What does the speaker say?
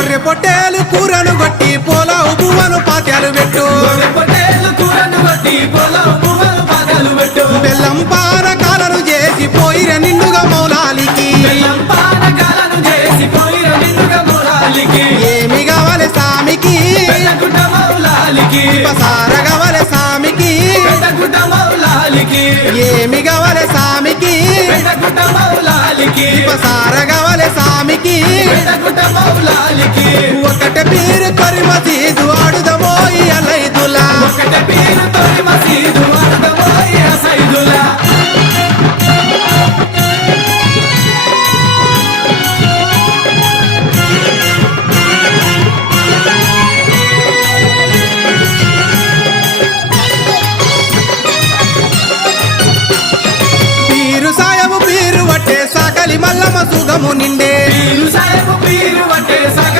గొర్రె పొట్టేలు కూరను గొట్టి పోలావు పువ్వను పాత్యాలు పెట్టు బెల్లం పానకాలను చేసి పోయిర నిండుగా మౌలాలికి ఏమి కావాలి సామికి పసార కావాలి సామికి ఏమి కావాలి సామికి పసార కావాలి సామికి ఒకటి పేరు తొరి మసీదు ఆడుదమో అలైదులా